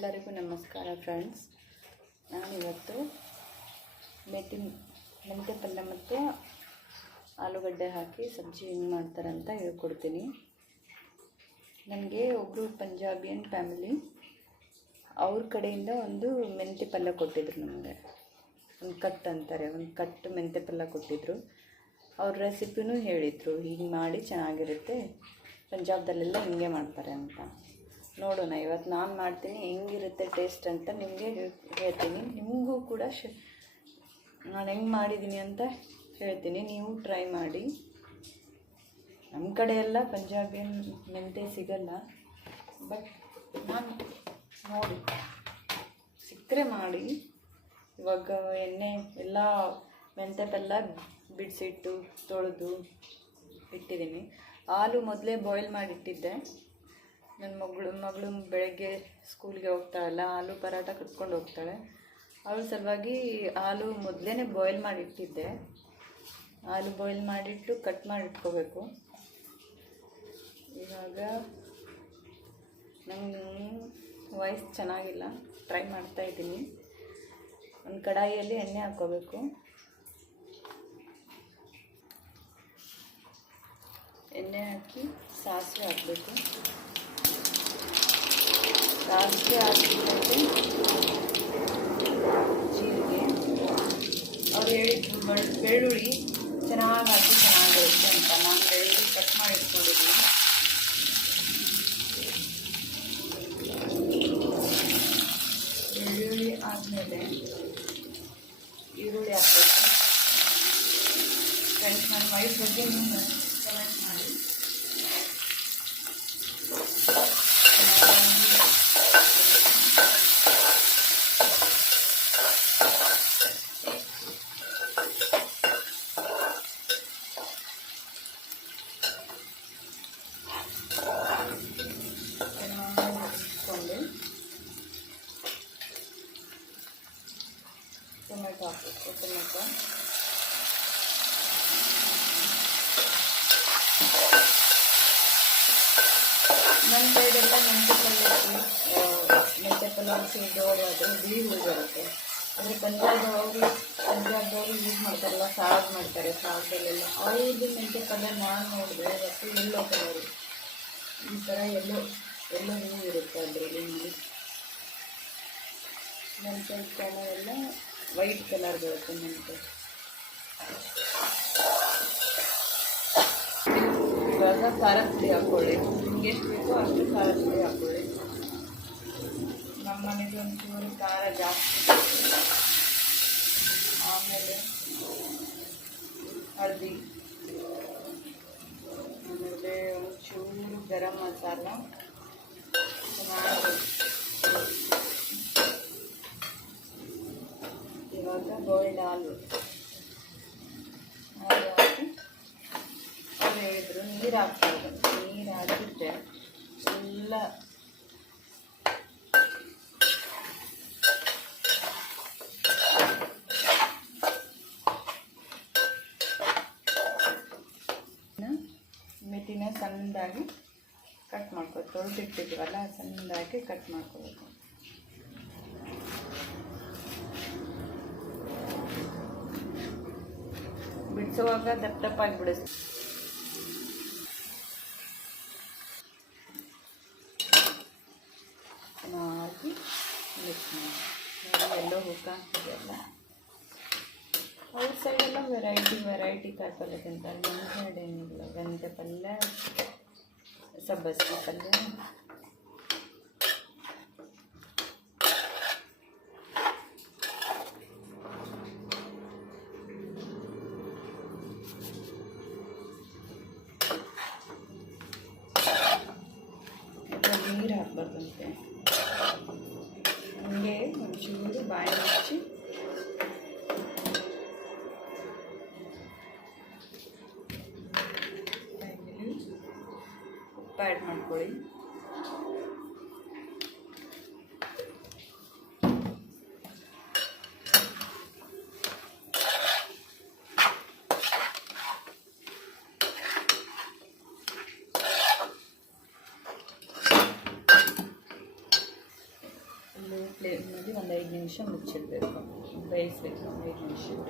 ಎಲ್ಲರಿಗೂ ನಮಸ್ಕಾರ ಫ್ರೆಂಡ್ಸ್. ನಾನಿವತ್ತು ಮೆಂತ್ಯ ಪಲ್ಯ ಮತ್ತು ಆಲೂಗಡ್ಡೆ ಹಾಕಿ ಸಬ್ಜಿ ಹೆಂಗೆ ಮಾಡ್ತಾರೆ ಅಂತ ಹೇಳ್ಕೊಡ್ತೀನಿ. ನನಗೆ ಒಬ್ಬರು ಪಂಜಾಬಿಯನ್ ಫ್ಯಾಮಿಲಿ ಅವ್ರ ಕಡೆಯಿಂದ ಒಂದು ಮೆಂತ್ಯ ಪಲ್ಯ ಕೊಟ್ಟಿದ್ರು. ನಮಗೆ ಒಂದು ಕಟ್ ಅಂತಾರೆ, ಒಂದು ಕಟ್ ಮೆಂತ್ಯ ಪಲ್ಯ ಕೊಟ್ಟಿದ್ದರು. ಅವ್ರ ರೆಸಿಪಿನೂ ಹೇಳಿದರು, ಹೀಗೆ ಮಾಡಿ ಚೆನ್ನಾಗಿರುತ್ತೆ, ಪಂಜಾಬ್ದಲ್ಲೆಲ್ಲ ಹಿಂಗೆ ಮಾಡ್ತಾರೆ ಅಂತ. ನೋಡೋಣ, ಇವತ್ತು ನಾನು ಮಾಡ್ತೀನಿ, ಹೆಂಗಿರುತ್ತೆ ಟೇಸ್ಟ್ ಅಂತ ನಿಮಗೆ ಹೇಳ್ತೀನಿ. ನಿಮಗೂ ಕೂಡ ನಾನು ಹೆಂಗೆ ಮಾಡಿದ್ದೀನಿ ಅಂತ ಹೇಳ್ತೀನಿ, ನೀವು ಟ್ರೈ ಮಾಡಿ. ನಮ್ಮ ಕಡೆ ಎಲ್ಲ ಪಂಜಾಬಿಯನ್ ಮೆಂತೆ ಸಿಗಲ್ಲ, ಬಟ್ ನಾನು ನೋಡಿ ಸಿಕ್ಕರೆ ಮಾಡಿ. ಇವಾಗ ಎಣ್ಣೆ ಎಲ್ಲ ಮೆಂತೆಲ್ಲ ಬಿಡಿಸಿಟ್ಟು ತೊಳೆದು ಇಟ್ಟಿದ್ದೀನಿ. ಹಾಲು ಮೊದಲೇ ಬಾಯ್ಲ್ ಮಾಡಿಟ್ಟಿದ್ದೆ. ನನ್ನ ಮಗಳು ಬೆಳಗ್ಗೆ ಸ್ಕೂಲ್ಗೆ ಹೋಗ್ತಾಳಲ್ಲ, ಹಾಲು ಪರಾಟ ಕಟ್ಕೊಂಡು ಹೋಗ್ತಾಳೆ. ಅವಳ ಸಲುವಾಗಿ ಹಾಲು ಮೊದಲೇ ಬಾಯ್ಲ್ ಮಾಡಿಟ್ಟಿದ್ದೆ. ಹಾಲು ಬಾಯ್ಲ್ ಮಾಡಿಟ್ಟು ಕಟ್ ಮಾಡಿಟ್ಕೋಬೇಕು. ಇವಾಗ ನಂಗೆ ವಾಯ್ಸ್ ಚೆನ್ನಾಗಿಲ್ಲ, ಟ್ರೈ ಮಾಡ್ತಾಯಿದ್ದೀನಿ. ಒಂದು ಕಡಾಯಿಯಲ್ಲಿ ಎಣ್ಣೆ ಹಾಕ್ಕೋಬೇಕು. ಎಣ್ಣೆ ಹಾಕಿ ಸಾಸಿವೆ ಹಾಕಬೇಕು. ಸಾಸಿವೆ ಹಾಕಿಬಿಟ್ಟೆ ಜೀರಿಗೆ. ಅವ್ರು ಹೇಳಿದ್ರು ಬೆಳ್ಳುಳ್ಳಿ ಚೆನ್ನಾಗಿ ಹಾಕಿ ಚೆನ್ನಾಗಿರುತ್ತೆ ಅಂತ. ನಾನು ಬೆಳ್ಳುಳ್ಳಿ ಕಟ್ ಮಾಡಿ ಇಟ್ಕೊಂಡಿದ್ದೀನಿ. ಬೆಳ್ಳುಳ್ಳಿ ಆದಮೇಲೆ ಈರುಳ್ಳಿ ಹಾಕಬೇಕು. ಫ್ರೆಂಡ್ಸ್, ನನ್ನ ವೈಫ್ ಬಗ್ಗೆ ನೀವು ಕಮೆಂಟ್ ಮಾಡಿ. ಟೊಮೆಟೊ ಹಾಕಬೇಕು. ಟೊಮೆಟೊ ನನ್ನ ಸೈಡೆಲ್ಲ ಮೆಂತ್ಯ ಪಲ್ಯ ಸಿಡ್ಡೋಳು ಅದು ಬಿಳಿ ಹೂವು ಬರುತ್ತೆ. ಆದರೆ ಪಂಜಾಬ್ದವರು ಯೂಸ್ ಮಾಡ್ತಾರಲ್ಲ, ಸಾಗ್ ಮಾಡ್ತಾರೆ. ಸಾಗದಲ್ಲೆಲ್ಲ ಅವ್ರದ್ದು ಮೆಂತ್ಯ ಪಲ್ಯ ನಾನು ನೋಡಿದೆ. ಮತ್ತು ಎಲ್ಲೋ ಕಲರು ಈ ಥರ ಎಲ್ಲೋ ಹೂವು ಇರುತ್ತೆ ಅದರಲ್ಲಿ. ನೋಡಿ, ಮೆಂತ್ಯ ಪಲ್ಯ ಎಲ್ಲ ವೈಟ್ ಕಲರ್ ಬರುತ್ತೆ ಮೆಂತ್ಯ. ಇವಾಗ ಖಾರದ ಪುಡಿ ಹಾಕ್ಕೊಳ್ಳಿ. ನಿಮ್ಗೆ ಎಷ್ಟು ಬೇಕೋ ಅಷ್ಟು ಖಾರದ ಪುಡಿ ಹಾಕ್ಕೊಳ್ಳಿ. ನಮ್ಮ ಮನೆಗೆ ಒಂಚೂರು ಖಾರ ಜಾಸ್ತಿ. ಆಮೇಲೆ ಹಳದಿ, ಆಮೇಲೆ ಒಂಚೂರು ಗರಂ ಮಸಾಲ ಚೆನ್ನಾಗಿ. ಇವಾಗ ಬಾಯ್ಲ್ಡ್ ಹಾಲು ಹಾಕಿ ಅವ್ರು ಹೇಳಿದರು ನೀರು ಹಾಕ್ತಾರೆ. ನೀರು ಹಾಕಿಟ್ಟೆ ಎಲ್ಲ ಮೆಟ್ಟಿನ ಸಣ್ಣದಾಗಿ ಕಟ್ ಮಾಡ್ಕೊ. ತೊಳೆದಿಟ್ಟಿದ್ವಲ್ಲ, ಸಣ್ಣದಾಗಿ ಕಟ್ ಮಾಡ್ಕೋಬೇಕು. ಬಿಡಿಸುವಾಗ ದಪ್ಪ ದಪ್ಪಾಗಿ ಬಿಡಿಸ್. ಚೆನ್ನಾಗಿ ಮಿಕ್ಸ್ ಮಾಡಿ. ಎಲ್ಲೋ ಹುಕ್ಕಾಗ್ತಿದೆಯಲ್ಲ, ಅವ್ರ ಸೈಡೆಲ್ಲ ವೆರೈಟಿ ಕಾಯಿಪಲ್ಯ ತಿಂತಾರೆ. ನಮ್ಮ ಸೈಡ್ ಏನಿಲ್ಲ. ಮೆಂತ್ಯ ಪಲ್ಯ, ಸಬ್ಬಸ್ಗೆ ಪಲ್ಯ, ನೀರು ಹಾಕ್ಬಾರ್ದಂತೆ. ಹಂಗೆ ಒಂಚೂರು ಬಾಯಿ ಮುಚ್ಚಿ ಉಪ್ಪು ಆ್ಯಡ್ ಮಾಡ್ಕೊಳ್ಳಿ. ಲೋ ಫ್ಲೇಮ್ನಲ್ಲಿ ಒಂದು 5 ನಿಮಿಷ ಮುಚ್ಚಿಡಬೇಕು, ಬೇಯಿಸ್ಬೇಕು 5 ನಿಮಿಷ.